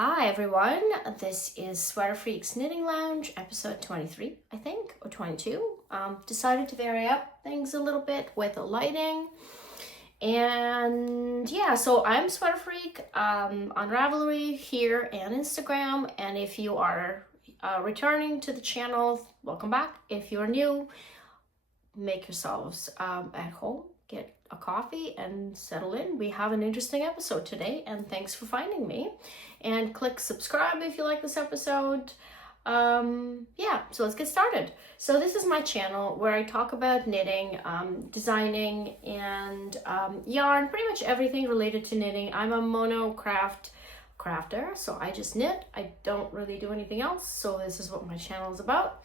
Hi everyone, this is Sweater Freak's Knitting Lounge, episode 23, I think, or 22. Decided to vary up things a little bit with the lighting. And yeah, so I'm Sweater Freak on Ravelry here and Instagram. And if you are returning to the channel, welcome back. If you're new, make yourselves at home, get a coffee and settle in. We have an interesting episode today, and thanks for finding me. And click subscribe if you like this episode. Yeah, so let's get started. So this is my channel where I talk about knitting, designing, and yarn, pretty much everything related to knitting. I'm a crafter, so I just knit. I don't really do anything else, so this is what my channel is about.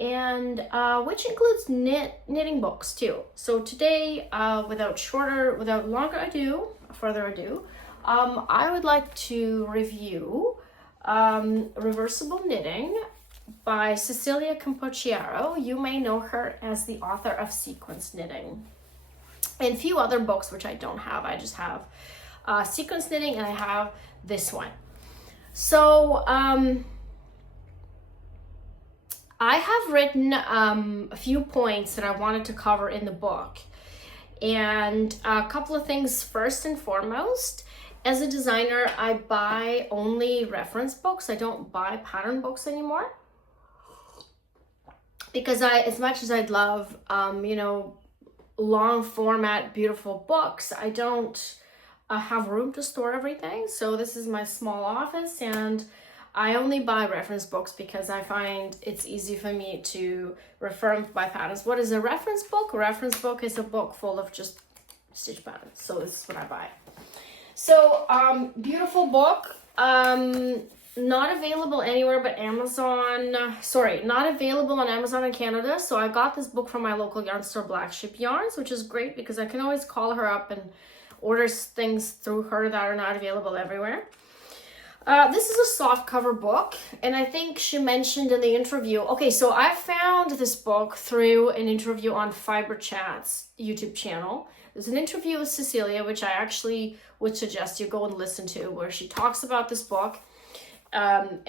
And which includes knitting books too. So today, without further ado, I would like to review Reversible Knitting by Cecelia Campochiaro. You may know her as the author of Sequence Knitting and a few other books which I don't have. I just have Sequence Knitting, and I have this one. So I have written a few points that I wanted to cover in the book, and a couple of things. First and foremost, as a designer, I buy only reference books. I don't buy pattern books anymore because as much as I'd love, long format, beautiful books, I don't have room to store everything. So this is my small office, and I only buy reference books because I find it's easy for me to refer by patterns. What is a reference book? A reference book is a book full of just stitch patterns. So this is what I buy. So, beautiful book, not available anywhere but Amazon, not available on Amazon in Canada. So I got this book from my local yarn store, Black Sheep Yarns, which is great because I can always call her up and order things through her that are not available everywhere. This is a soft cover book, and I think she mentioned in the interview, okay, so I found this book through an interview on Fiber Chat's YouTube channel. There's an interview with Cecelia, which I actually would suggest you go and listen to, where she talks about this book. And,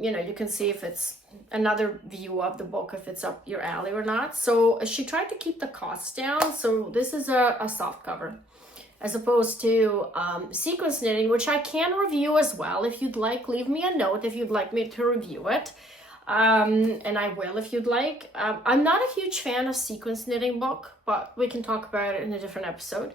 you can see if it's another view of the book, if it's up your alley or not. So she tried to keep the costs down. So this is a soft cover, as opposed to sequence knitting, which I can review as well. If you'd like, leave me a note if you'd like me to review it. And I will if you'd like. I'm not a huge fan of sequence knitting book, but we can talk about it in a different episode.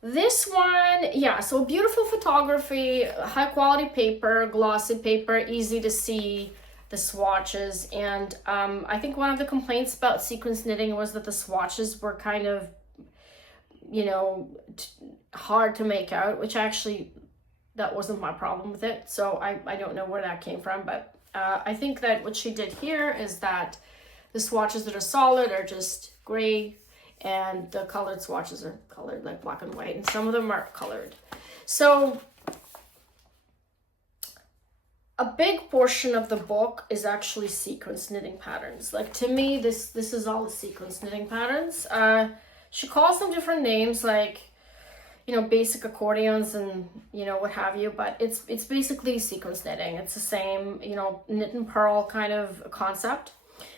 This one, yeah, so beautiful photography, high quality paper, glossy paper, easy to see the swatches. And I think one of the complaints about sequence knitting was that the swatches were kind of, hard to make out, which actually, that wasn't my problem with it. So I don't know where that came from, but I think that what she did here is that the swatches that are solid are just gray, and the colored swatches are colored like black and white, and some of them are colored. So a big portion of the book is actually sequence knitting patterns. Like, to me, this is all the sequence knitting patterns. She calls them different names, like, basic accordions and, what have you, but it's basically sequence knitting. It's the same, knit and purl kind of concept.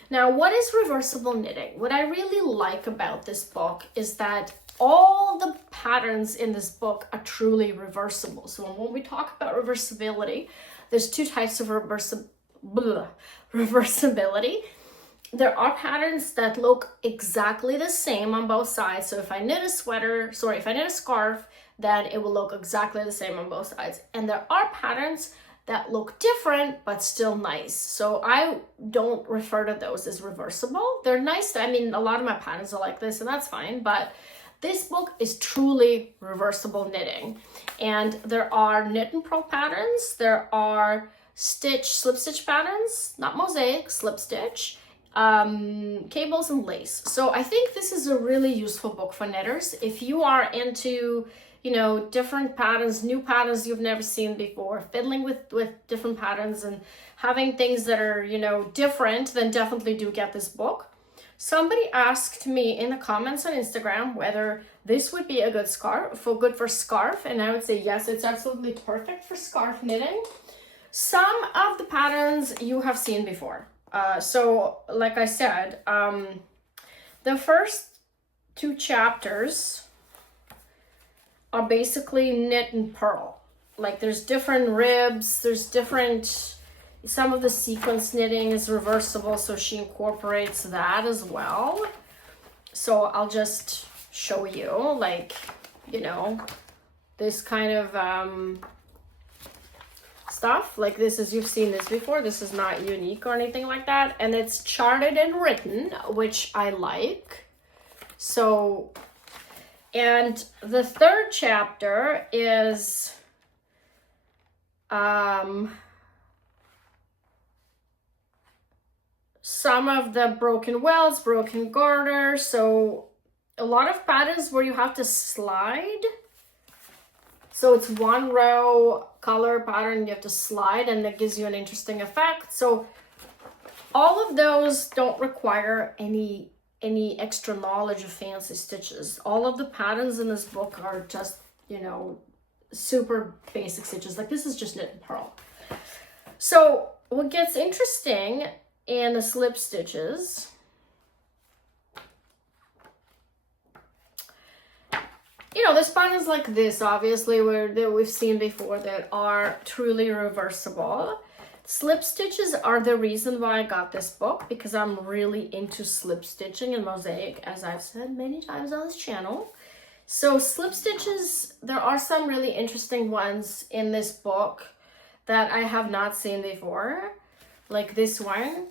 Now, what is reversible knitting? What I really like about this book is that all the patterns in this book are truly reversible. So when we talk about reversibility, there's two types of reversibility. There are patterns that look exactly the same on both sides. So if I knit a scarf, then it will look exactly the same on both sides. And there are patterns that look different, but still nice. So I don't refer to those as reversible. They're nice. I mean, a lot of my patterns are like this, and that's fine. But this book is truly reversible knitting. And there are knit and purl patterns. There are slip stitch patterns, not mosaic, slip stitch, cables and lace. So I think this is a really useful book for knitters. If you are into different patterns, new patterns you've never seen before, fiddling with different patterns and having things that are, different, then definitely do get this book. Somebody asked me in the comments on Instagram whether this would be a good scarf, good for scarf, and I would say yes, it's absolutely perfect for scarf knitting. Some of the patterns you have seen before. So like I said, the first 2 chapters are basically knit and purl. Like there's different ribs, there's different, some of the sequence knitting is reversible, so she incorporates that as well. So I'll just show you, like, you know, this kind of stuff. Like this is, you've seen this before, this is not unique or anything like that, and it's charted and written, which I like. So, and the 3rd chapter is some of the broken welts, broken garter, so a lot of patterns where you have to slide. So it's 1 row color pattern, you have to slide, and that gives you an interesting effect. So all of those don't require any extra knowledge of fancy stitches. All of the patterns in this book are just, you know, super basic stitches. Like this is just knit and purl. So what gets interesting in the slip stitches, you know, there's patterns like this, obviously, that we've seen before that are truly reversible. Slip stitches are the reason why I got this book, because I'm really into slip stitching and mosaic, as I've said many times on this channel. So slip stitches, there are some really interesting ones in this book that I have not seen before, like this one.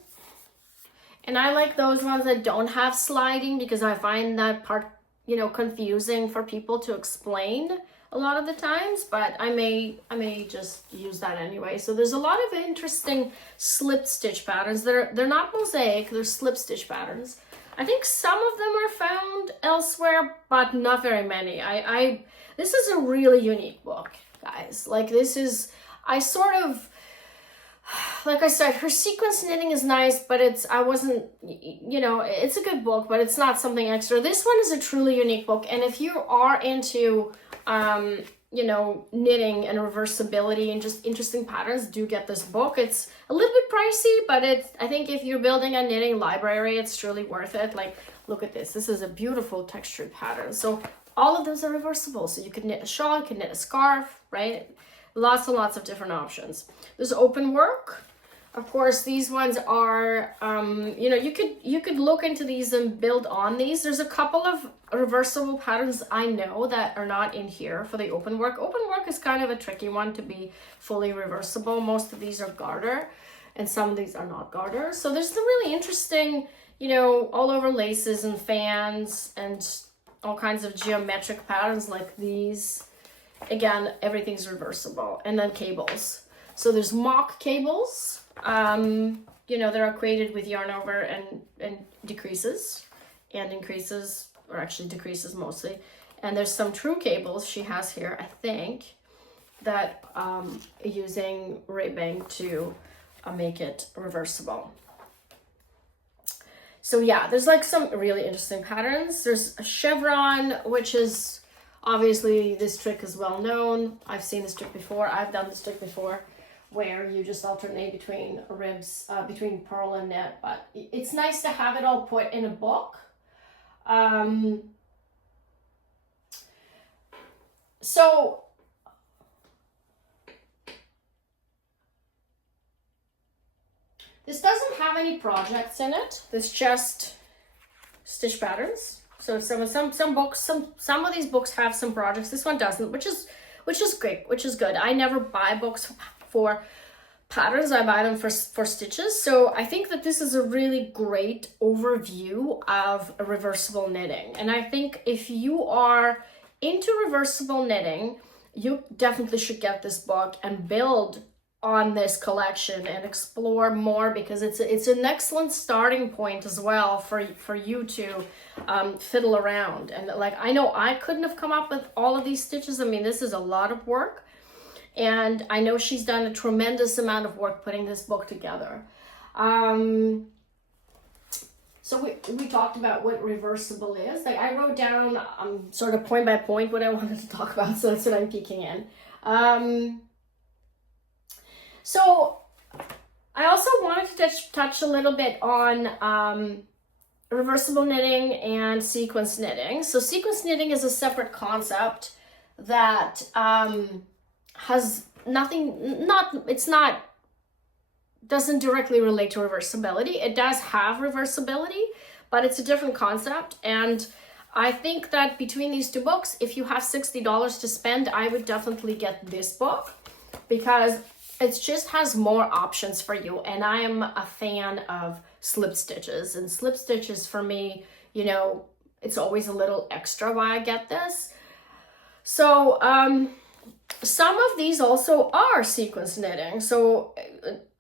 And I like those ones that don't have sliding, because I find that part, you know, confusing for people to explain a lot of the times, but I may just use that anyway. So there's a lot of interesting slip stitch patterns. They're not mosaic, they're slip stitch patterns. I think some of them are found elsewhere, but not very many. This is a really unique book, guys. Like this is, I sort of, like I said, her sequence knitting is nice, but I wasn't, you know, it's a good book, but it's not something extra. This one is a truly unique book. And if you are into, you know, knitting and reversibility and just interesting patterns, do get this book. It's a little bit pricey, but I think if you're building a knitting library, it's truly worth it. Like, look at this. This is a beautiful textured pattern. So all of those are reversible. So you could knit a shawl, you could knit a scarf, right? Lots and lots of different options. There's open work. Of course, these ones are, you know, you could look into these and build on these. There's a couple of reversible patterns I know that are not in here for the open work. Open work is kind of a tricky one to be fully reversible. Most of these are garter, and some of these are not garter. So there's the really interesting, you know, all over laces and fans and all kinds of geometric patterns like these. Again, everything's reversible. And then cables. So there's mock cables. You know, they are created with yarn over and decreases and increases, or actually decreases mostly. And there's some true cables she has here, I think, that using ribbing to make it reversible. So yeah, there's like some really interesting patterns. There's a chevron, which is obviously, this trick is well known. I've seen this trick before. I've done this trick before, where you just alternate between ribs, between purl and knit. But it's nice to have it all put in a book. So this doesn't have any projects in it. It's just stitch patterns. So some of these books have some projects. This one doesn't, which is great, which is good. I never buy books for patterns. I buy them for stitches. So I think that this is a really great overview of reversible knitting. And I think if you are into reversible knitting, you definitely should get this book and build on this collection and explore more, because it's an excellent starting point as well for you to fiddle around. And like, I know I couldn't have come up with all of these stitches. I mean, this is a lot of work, and I know she's done a tremendous amount of work putting this book together. So we talked about what reversible is. Like I wrote down sort of point by point what I wanted to talk about, so that's what I'm peeking in. So I also wanted to touch a little bit on reversible knitting and sequence knitting. So sequence knitting is a separate concept that has nothing, doesn't directly relate to reversibility. It does have reversibility, but it's a different concept. And I think that between these two books, if you have $60 to spend, I would definitely get this book because it just has more options for you. And I am a fan of slip stitches, and slip stitches for me, you know, it's always a little extra why I get this. So some of these also are sequence knitting. So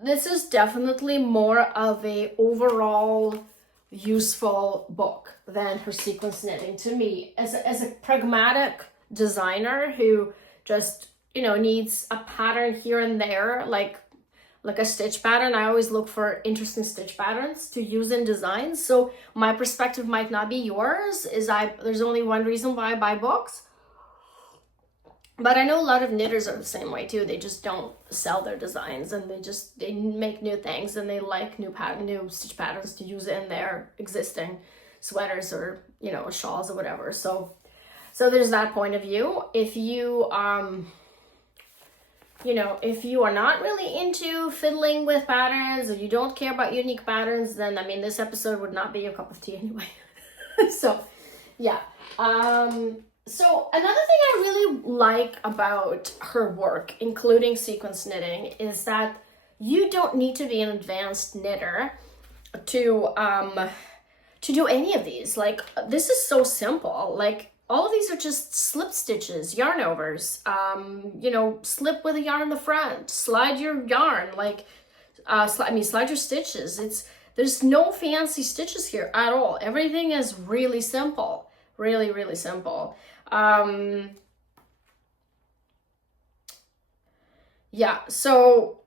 this is definitely more of a overall useful book than her sequence knitting to me. As a pragmatic designer who just, you know, needs a pattern here and there, like a stitch pattern. I always look for interesting stitch patterns to use in designs. So my perspective might not be yours. There's only one reason why I buy books. But I know a lot of knitters are the same way too. They just don't sell their designs, and they make new things, and they like new stitch patterns to use in their existing sweaters or, you know, shawls or whatever. So there's that point of view. If you you know, if you are not really into fiddling with patterns or you don't care about unique patterns, then I mean, this episode would not be your cup of tea anyway. So yeah. So another thing I really like about her work, including sequence knitting, is that you don't need to be an advanced knitter to do any of these. Like, this is so simple. Like, all of these are just slip stitches, yarn overs, you know, slip with a yarn in the front, slide your yarn, like, slide your stitches. There's no fancy stitches here at all. Everything is really simple, really, really simple. Yeah, so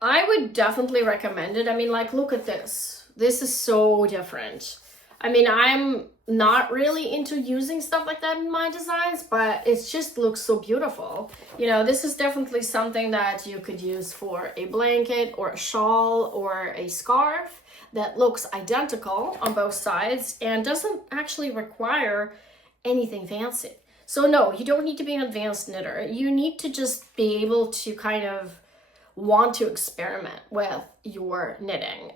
I would definitely recommend it. I mean, like, look at this. This is so different. I mean, I'm not really into using stuff like that in my designs, but it just looks so beautiful. You know, this is definitely something that you could use for a blanket or a shawl or a scarf that looks identical on both sides and doesn't actually require anything fancy. So no, you don't need to be an advanced knitter. You need to just be able to kind of want to experiment with your knitting.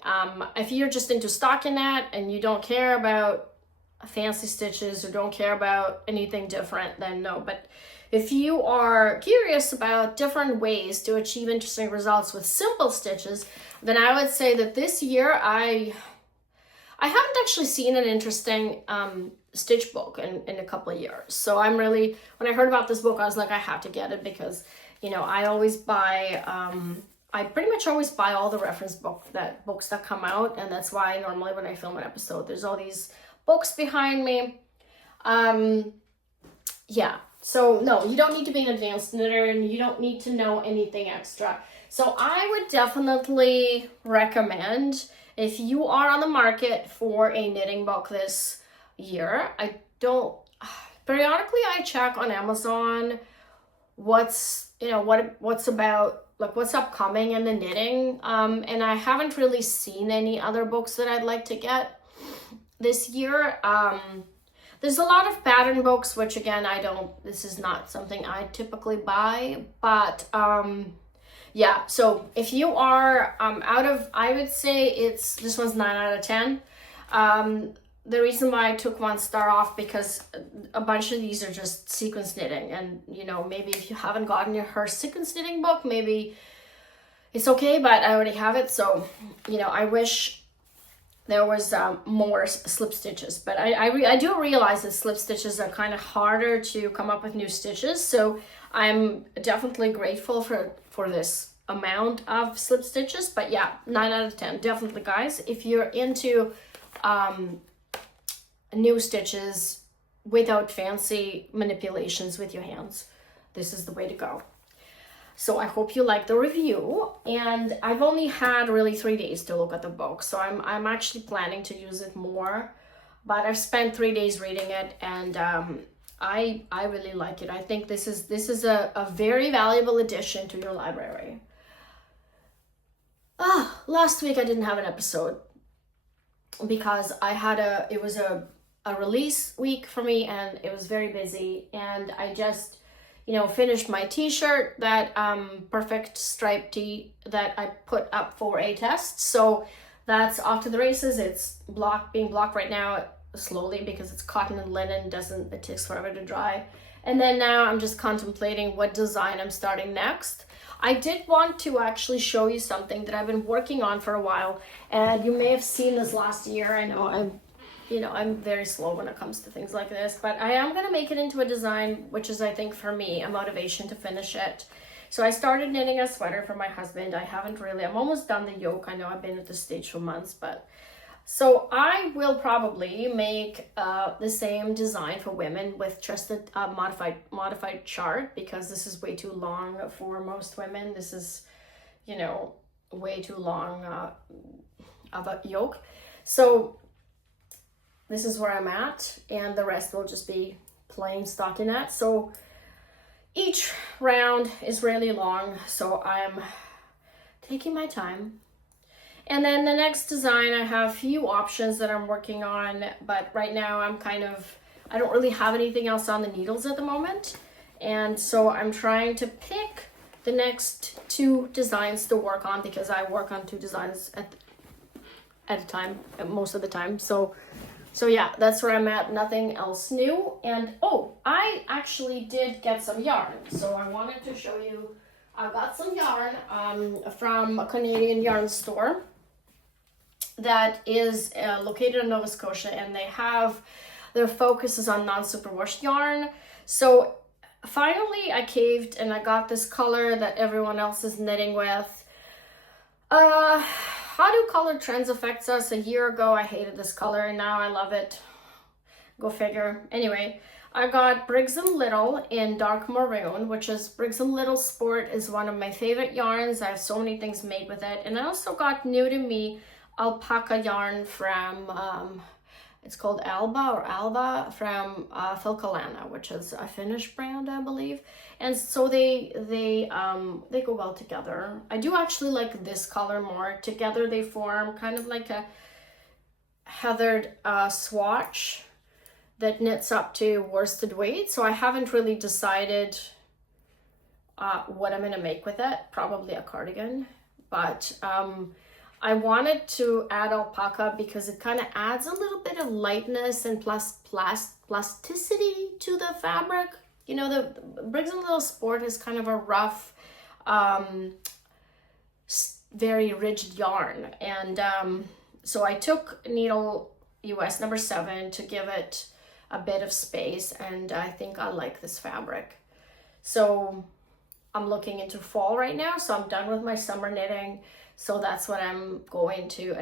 If you're just into stockinette and you don't care about fancy stitches or don't care about anything different, then no. But if you are curious about different ways to achieve interesting results with simple stitches, then I would say that this year I haven't actually seen an interesting stitch book in a couple of years. So I'm really, when I heard about this book, I was like, I have to get it because, you know, I always buy, I pretty much always buy all the reference books that come out. And that's why normally when I film an episode, there's all these books behind me. Yeah, so no, you don't need to be an advanced knitter and you don't need to know anything extra. So I would definitely recommend, if you are on the market for a knitting book this year, periodically I check on Amazon what's about, like, what's upcoming in the knitting, and I haven't really seen any other books that I'd like to get this year. There's a lot of pattern books, which again, this is not something I typically buy, but yeah, so if you are I would say this one's 9 out of 10. The reason why I took 1 star off, because a bunch of these are just sequence knitting, and you know, maybe if you haven't gotten her sequence knitting book, maybe it's okay, but I already have it. So, you know, I wish there was more slip stitches, but I do realize that slip stitches are kind of harder to come up with new stitches. So I'm definitely grateful for this amount of slip stitches. But yeah, 9 out of 10, definitely, guys. If you're into new stitches without fancy manipulations with your hands, this is the way to go. So I hope you like the review. And I've only had really 3 days to look at the book, so I'm actually planning to use it more. But I've spent 3 days reading it, and I really like it. I think this is a very valuable addition to your library. Last week I didn't have an episode because I had it was a release week for me, and it was very busy, and I just, you know, finished my t-shirt, that perfect stripe tee that I put up for a test. So that's off to the races. It's being blocked right now slowly because it's cotton and linen, it takes forever to dry. And then now I'm just contemplating what design I'm starting next. I did want to actually show you something that I've been working on for a while, and you may have seen this last year. I know I'm very slow when it comes to things like this, but I am going to make it into a design, which is, I think, for me, a motivation to finish it. So I started knitting a sweater for my husband. I'm almost done the yoke. I know I've been at this stage for months, but so I will probably make the same design for women with just a modified chart, because this is way too long for most women. This is, you know, way too long of a yoke. So this is where I'm at, and the rest will just be plain stockinette. So each round is really long, so I'm taking my time. And then the next design, I have a few options that I'm working on, but right now I don't really have anything else on the needles at the moment. And so I'm trying to pick the next 2 designs to work on, because I work on 2 designs at a time, most of the time. So yeah, that's where I'm at, nothing else new. And I actually did get some yarn. So I wanted to show you, I got some yarn from a Canadian yarn store that is located in Nova Scotia, and their focus is on non-superwash yarn. So finally I caved, and I got this color that everyone else is knitting with. How do color trends affect us? A year ago I hated this color, and now I love it. Go figure. Anyway, I got Briggs & Little in dark maroon, which is Briggs & Little Sport is one of my favorite yarns. I have so many things made with it. And I also got new to me alpaca yarn from it's called Alba from Filcolana, which is a Finnish brand, I believe. And so they go well together. I do actually like this color more. Together they form kind of like a heathered swatch that knits up to worsted weight. So I haven't really decided what I'm gonna make with it. Probably a cardigan, but I wanted to add alpaca because it kind of adds a little bit of lightness and plus plasticity to the fabric. You know, the Briggs & Little Sport is kind of a rough, very rigid yarn. And so I took needle US number 7 to give it a bit of space, and I think I like this fabric. So I'm looking into fall right now, so I'm done with my summer knitting. So that's what I'm going to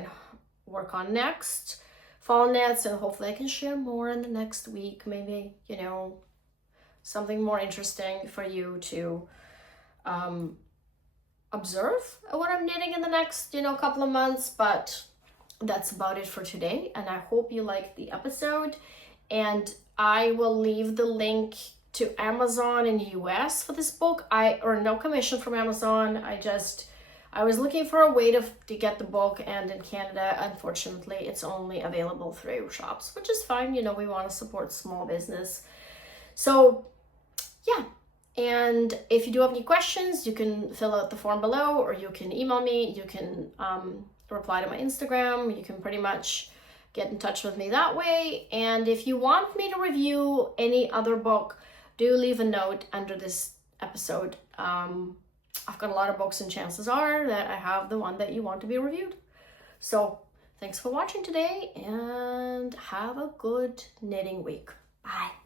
work on next. Fall knits, and hopefully I can share more in the next week. Maybe, you know, something more interesting for you to observe what I'm knitting in the next, you know, couple of months. But that's about it for today, and I hope you liked the episode. And I will leave the link to Amazon in the US for this book. I earned no commission from Amazon. I was looking for a way to get the book, and in Canada, unfortunately, it's only available through shops, which is fine. You know, we want to support small business. So yeah, and if you do have any questions, you can fill out the form below, or you can email me. You can reply to my Instagram. You can pretty much get in touch with me that way. And if you want me to review any other book, do leave a note under this episode. I've got a lot of books, and chances are that I have the one that you want to be reviewed. So thanks for watching today, and have a good knitting week. Bye.